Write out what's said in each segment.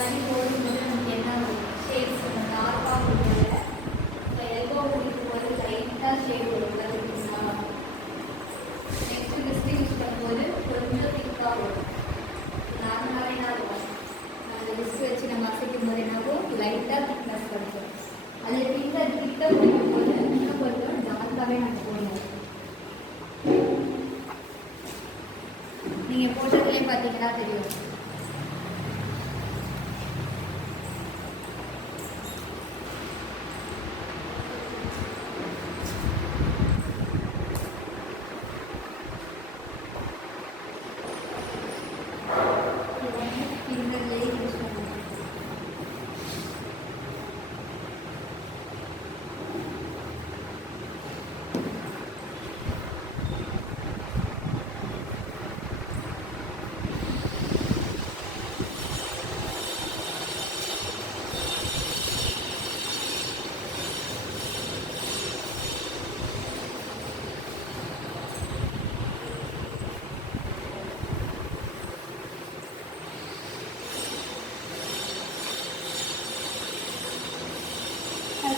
மாதிரி போடும்போது நமக்கு என்ன ஷேட்ஸ் வரும் டார்க்காக கொடுக்கல. ஸோ எல்போ முடிக்கும் போது லைட்டாக ஷேட் வரும். நெக்ஸ்ட் லிஸ்ட் யூஸ் பண்ணும்போது கொஞ்சம் திக்காக வரும். நார்மலாகவே என்ன இருக்கும் அந்த லிஸ்ட் வச்சு நம்ம அசைக்கும் போது என்னாகும் லைட்டாக திக்னஸ் கிடைக்கும். அதில் திட்ட முடிக்கும் போது இன்னும் கொஞ்சம் டார்க்காகவே நம்ம போடணும். நீங்கள் போட்டதுலேயே பார்த்தீங்கன்னா தெரியும்.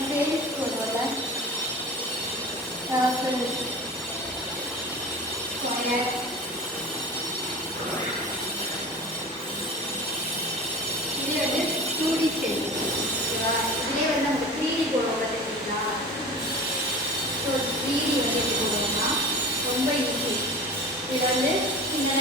ஃபேஸ் போடுவோம்ல சர்க்கிள் ஸ்கொயர் இது வந்து 2D ஷேப். ஓகேவா? இதுலேயே வந்து நமக்கு 3D போடுவோம் பார்த்தீங்களா? ஸோ 3D வந்து எப்படி போடுவோம்னா ரொம்ப ஈஸி. இதில் வந்து சின்ன